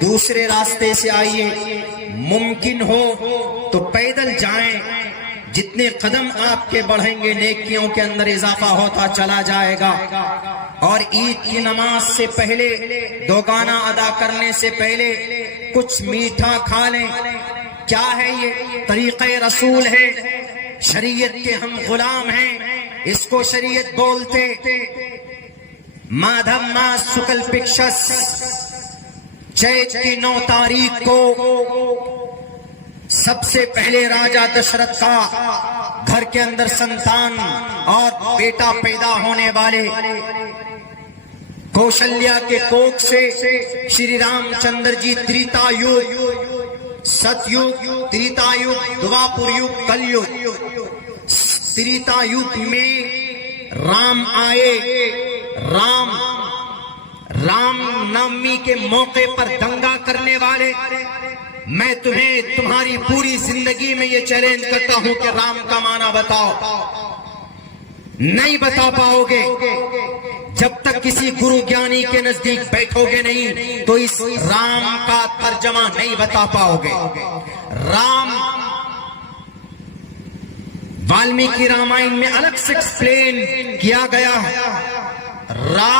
दूसरे रास्ते से आइए, मुमकिन हो तो पैदल जाएं, जितने कदम आपके बढ़ेंगे नेकियों के अंदर इजाफा होता चला जाएगा। और ईद की नमाज से पहले, दोगाना अदा करने से पहले कुछ मीठा खा लें। क्या है ये? तरीक़े रसूल है, शरीयत के हम गुलाम हैं, इसको शरीयत बोलते। माधव मास शुक्ल पिक्षस, चैत की 9 तारीख को सबसे पहले राजा दशरथ का घर के अंदर संतान और बेटा पैदा होने वाले, कौशल्या के कोख से श्री रामचंद्र जी त्रेतायुग, सतयुग, त्रेतायुग, द्वापर युग, कलयुग, त्रेतायुग में राम आए। राम नवमी के मौके पर दंगा करने वाले, मैं तुम्हें तुम्हारी पूरी जिंदगी में ये चैलेंज करता हूं कि राम का माना बताओ। नहीं बता पाओगे जब तक किसी गुरु ज्ञानी के नजदीक बैठोगे नहीं, तो इस राम का तर्जमा नहीं बता पाओगे। राम वाल्मीकि रामायण में अलग से एक्सप्लेन किया गया है। रा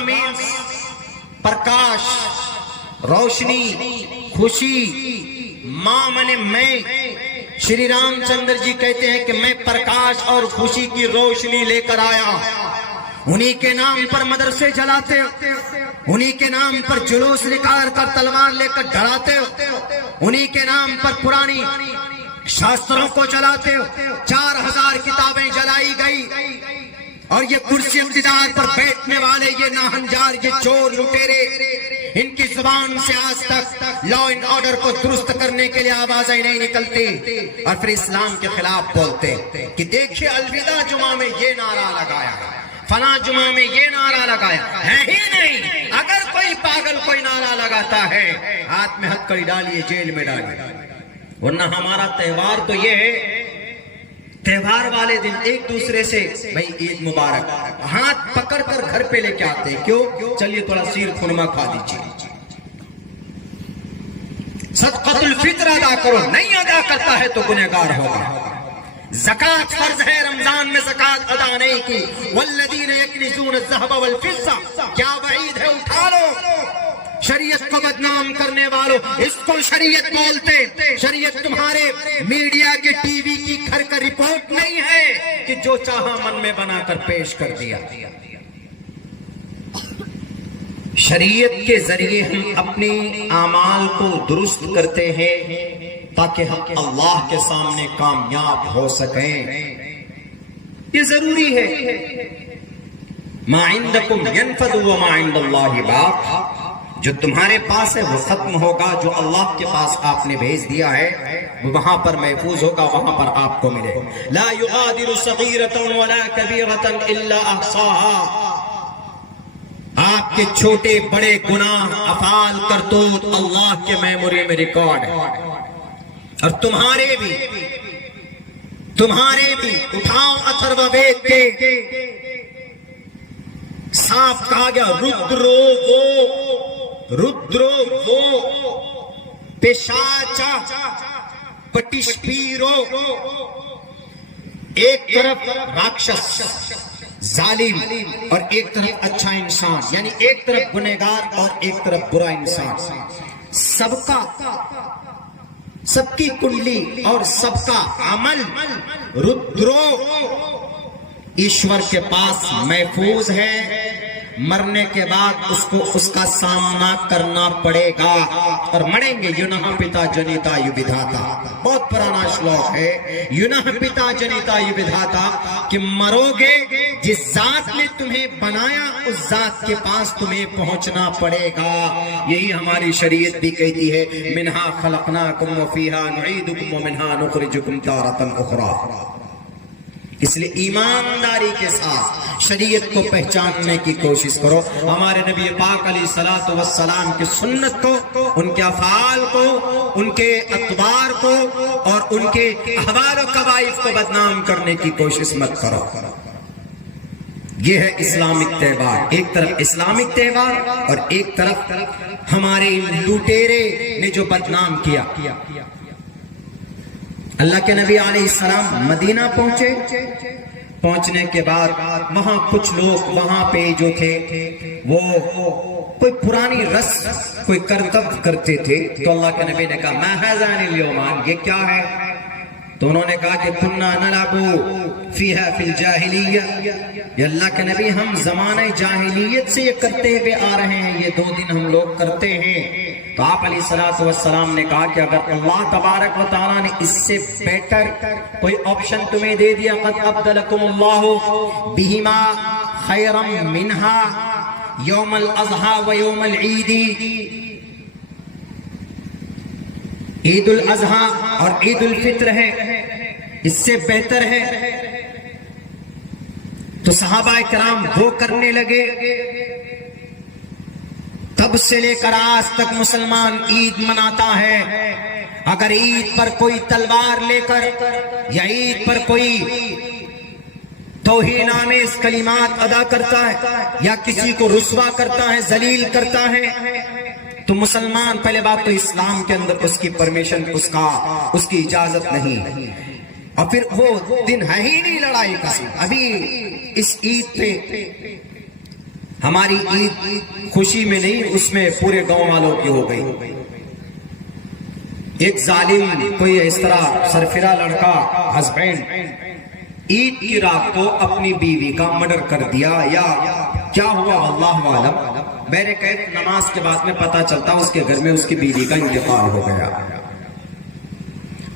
मीन्स प्रकाश, रोशनी, खुशी। मां माने मैं। श्री रामचंद्र जी कहते हैं कि मैं प्रकाश और खुशी की रोशनी लेकर आया। उन्हीं के नाम पर मदरसे जलाते हो, उन्हीं के नाम पर जुलूस निकाल कर तलवार लेकर डराते हो, उन्हीं के नाम पर पुरानी शास्त्रों को जलाते हो। 4000 किताबें जलाई गई और ये कुर्सी इक़्तिदार पर बैठने वाले ये नाहंजार, ये चोर लुटेरे, इनकी जुबान से आज तक लॉ एंड ऑर्डर को दुरुस्त करने के लिए आवाजें नहीं निकलती, और फिर इस्लाम के खिलाफ बोलते कि देखिए अलविदा जुमा में ये नारा लगाया, फला जुमा में ये नारा लगाया है ही नहीं। अगर कोई पागल कोई नारा लगाता है, हाथ में हथकड़ी डालिए, जेल में डालिए। वरना हमारा त्योहार तो ये है, त्योहार वाले दिन एक दूसरे से भाई ईद मुबारक, हाथ पकड़ कर घर पे लेके आते हैं। क्यों? चलिए थोड़ा शीर खुरमा खा दीजिए, सदक़तुल फित्र अदा करो। नहीं अदा करता है तो गुनहगार होगा। ज़कात फर्ज है, रमजान में ज़कात अदा नहीं की। वल्लज़ीना यकनिज़ून अज़-ज़हब वल-फ़िज़्ज़ा, क्या वईद है, उठा लो। शरीयत को बदनाम करने वालों, इसको शरीयत बोलते। शरीयत तुम्हारे मीडिया के टीवी की घर का रिपोर्ट नहीं है कि जो चाहा मन में बनाकर पेश कर दिया। शरीयत के जरिए हम अपने आमाल को दुरुस्त करते हैं ताकि हम अल्लाह के सामने कामयाब हो सकें। ये जरूरी है। मा इंदकुम यनफदु व मा इंदल्लाहि बाक़, जो तुम्हारे पास है वो खत्म होगा, जो अल्लाह के पास आपने भेज दिया है वो वहां पर महफूज होगा, वहां पर आपको मिलेगा। ला युगादिरु सगीरतन वला कबीरतन इल्ला अहसाहा। आपके छोटे बड़े गुनाह, अफाल, करतूत अल्लाह के मेमोरी में रिकॉर्ड है। और तुम्हारे भी उठाओ अथर्ववेद के, साफ कहा गया रुद्रो वो पेशाचा पटिशपीरो। एक तरफ राक्षस जालिम और एक तरफ अच्छा इंसान, यानी एक तरफ गुनहगार और एक तरफ बुरा इंसान। सबकी कुंडली और सबका अमल रुद्रो ईश्वर के पास महफूज है। मरने के बाद उसको उसका सामना करना पड़ेगा और मरेंगे। युनः पिता जनिता यु विधाता, बहुत पुराना श्लोक है। युनः पिता जनिता यु विधाता, कि मरोगे, जिस जात ने तुम्हें बनाया उस जात के पास तुम्हें पहुंचना पड़ेगा। यही हमारी शरीयत भी कहती है, मिन्हा खलकनाकुम व फीहा नुईदुकुम व मिन्हा नुखरिजुकुम तारतन उखरा। इसलिए ईमानदारी के साथ शरीयत को पहचानने की कोशिश करो। हमारे नबी पाक अलैहिस्सलातु वस्सलाम की सुन्नत को, उनके अफ़ाल को, उनके अतबार को और उनके अहवाल और कवाइद को बदनाम करने की कोशिश मत करो। ये है इस्लामिक त्यौहार। एक तरफ इस्लामिक त्यौहार और एक तरफ हमारे लुटेरे ने जो बदनाम किया। अल्लाह के नबी अलैहिस्सलाम मदीना पहुंचे। पहुंचने के बाद वहां कुछ लोग वहां पे जो थे वो कोई पुरानी रस्म कोई करतब करते थे। तो अल्लाह के नबी ने कहा मा हाज़ानिल यौमान, ये क्या है? तो उन्होंने कहा कि कुन्ना नलअबु फीहा फिल जाहिलिया, ये अल्लाह के नबी हम जमाने जाहिलियत से ये करते हुए आ रहे हैं, ये 2 दिन हम लोग करते हैं। तो आप अलैहिस्सलातु वस्सलाम ने कहा कि अगर अल्लाह तबारक व तआला ने इससे बेटर कोई ऑप्शन तुम्हें दे दिया, क़द अब्दलकुमुल्लाहु बिहिमा खैरम मिनहा यौमल अज़हा व यौमल ईदी, ईद उल अज़हा और ईद उल फित्र है, इससे बेहतर है। तो सहाबा किराम वो करने लगे। तब से लेकर आज तक मुसलमान ईद मनाता है। अगर ईद पर कोई तलवार लेकर या ईद पर कोई तौहीन-आमेज़ कलिमात अदा करता है या किसी को रुस्वा करता है, जलील करता है, तो मुसलमान, पहले बात तो इस्लाम के अंदर उसकी परमिशन, उसकी इजाजत नहीं। और फिर वो दिन है ही नहीं लड़ाई का। अभी इस ईद पे हमारी ईद खुशी में नहीं, उसमें पूरे गांव वालों की हो गई। एक जालिम कोई इस तरह सरफिरा लड़का हस्बैंड ईद की रात को अपनी बीवी का मर्डर कर दिया, या क्या हुआ अल्लाह आलम। मेरे कैद नमाज के बाद में पता चलता उसके घर में उसकी बीवी का इंतकाल हो गया।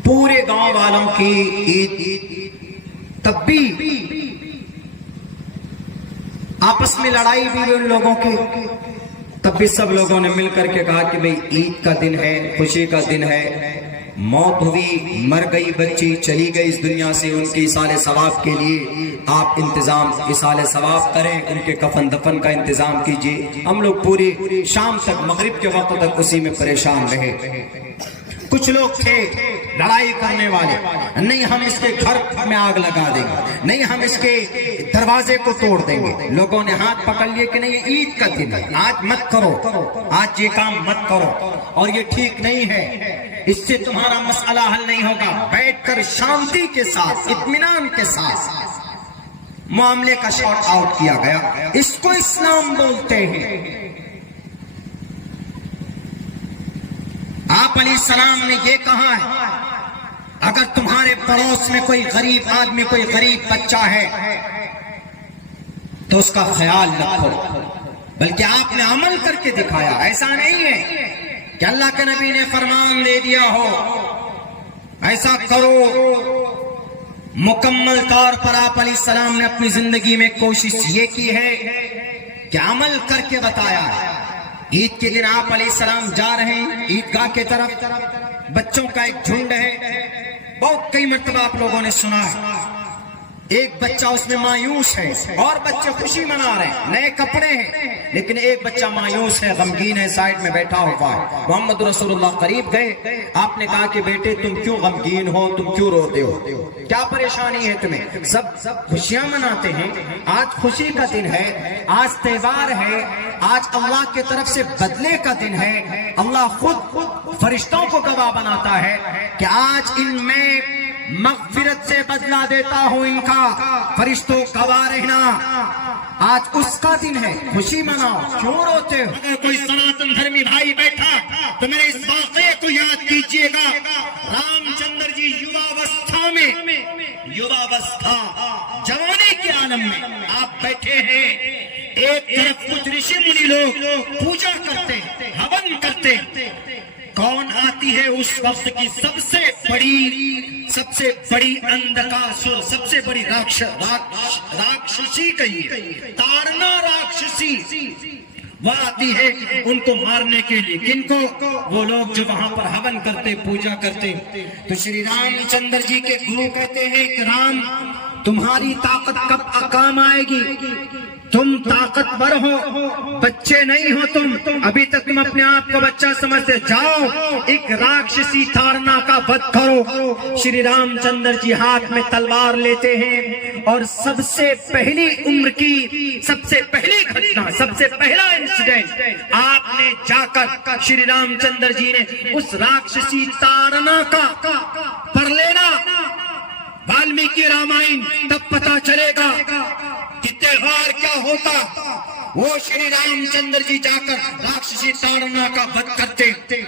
पूरे गांव वालों की ईद, तब भी आपस में लड़ाई भी हुई उन लोगों की, तब भी सब लोगों ने मिलकर के कहा कि भाई ईद का दिन है, खुशी का दिन है। मौत हुई, मर गई बच्ची, चली गई इस दुनिया से, उनकी इसाले सवाब के लिए आप इंतजाम इसाले सवाब करें, उनके कफन दफन का इंतजाम कीजिए। हम लोग पूरी शाम तक, मगरिब के वक्त तक उसी में परेशान रहे। कुछ लोग थे लड़ाई करने वाले, नहीं हम इसके घर में आग लगा देंगे, नहीं हम इसके दरवाजे को तोड़ देंगे। लोगों ने हाथ पकड़ लिए कि नहीं ये ईद का दिन है, आज मत करो, आज ये काम मत करो, और ये ठीक नहीं है, इससे तुम्हारा मसला हल नहीं होगा। बैठकर शांति के साथ, इत्मीनान के साथ मामले का शॉर्ट आउट किया गया। इसको इस्लाम बोलते हैं। आप अलैहिस्सलाम ने ये कहा है, अगर तुम्हारे पड़ोस में कोई गरीब आदमी, कोई गरीब बच्चा है, तो उसका ख्याल रखो। बल्कि आपने अमल करके दिखाया। ऐसा नहीं है कि अल्लाह के नबी ने फरमान दे दिया हो ऐसा करो। मुकम्मल तौर पर आप अलैहिस्सलाम ने अपनी जिंदगी में कोशिश ये की है कि अमल करके बताया है। ईद के दिन आप अलैहिस्सलाम जा रहे हैं ईदगाह के तरफ, बच्चों का एक झुंड है। बहुत कई मर्तबा आप लोगों ने सुना है, एक बच्चा उसमें मायूस है और बच्चे खुशी मना रहे हैं, नए कपड़े हैं, लेकिन एक बच्चा मायूस है, गमगीन है, साइड में बैठा हुआ है। मोहम्मद रसूलुल्लाह करीब गए, आपने कहा कि बेटे तुम क्यों गमगीन हो, तुम क्यों रोते हो, क्या परेशानी है तुम्हें? सब खुशियां मनाते हैं, आज खुशी का दिन है, आज त्योहार है, आज अल्लाह की तरफ से बदले का दिन है। अल्लाह खुद फरिश्तों को गवाह बनाता है कि आज इनमें मग़फ़िरत से बदला देता हूं इनका, फरिश्तों गवाह रहना, आज उसका दिन है, खुशी मनाओ, क्यों रोते हो? अगर कोई सनातन धर्मी भाई बैठा तो मेरे इस वाक़े को याद कीजिएगा। रामचंद्र जी युवावस्था में, युवावस्था जवानी के आलम में आप बैठे हैं, एक तरफ कुछ ऋषि मुनि लोग पूजा करते, हवन करते, कौन आती है उस वक्त की सबसे बड़ी अंधकासुर, सबसे बड़ी राक्षसी कहिए, ताड़ना राक्षसी, वह आती है उनको मारने के लिए। किनको? वो लोग जो वहां पर हवन करते, पूजा करते। तो श्री रामचंद्र जी के गुरु कहते हैं कि राम तुम्हारी ताकत कब काम आएगी? तुम ताकतवर हो, बच्चे नहीं हो तुम, अभी तक तुम अपने आप को बच्चा समझते, जाओ एक राक्षसी ताड़ना का वध करो। श्री रामचंद्र जी हाथ में तलवार लेते हैं और सबसे पहली उम्र की सबसे पहली घटना, सबसे पहला इंसिडेंट आपने जाकर श्री रामचंद्र जी ने उस राक्षसी ताड़ना का पढ़ लेना। वाल्मीकि रामायण, तब पता चलेगा कि त्योहार क्या होता। वो श्री रामचंद्र जी जाकर राक्षसी ताड़ना का वध करते।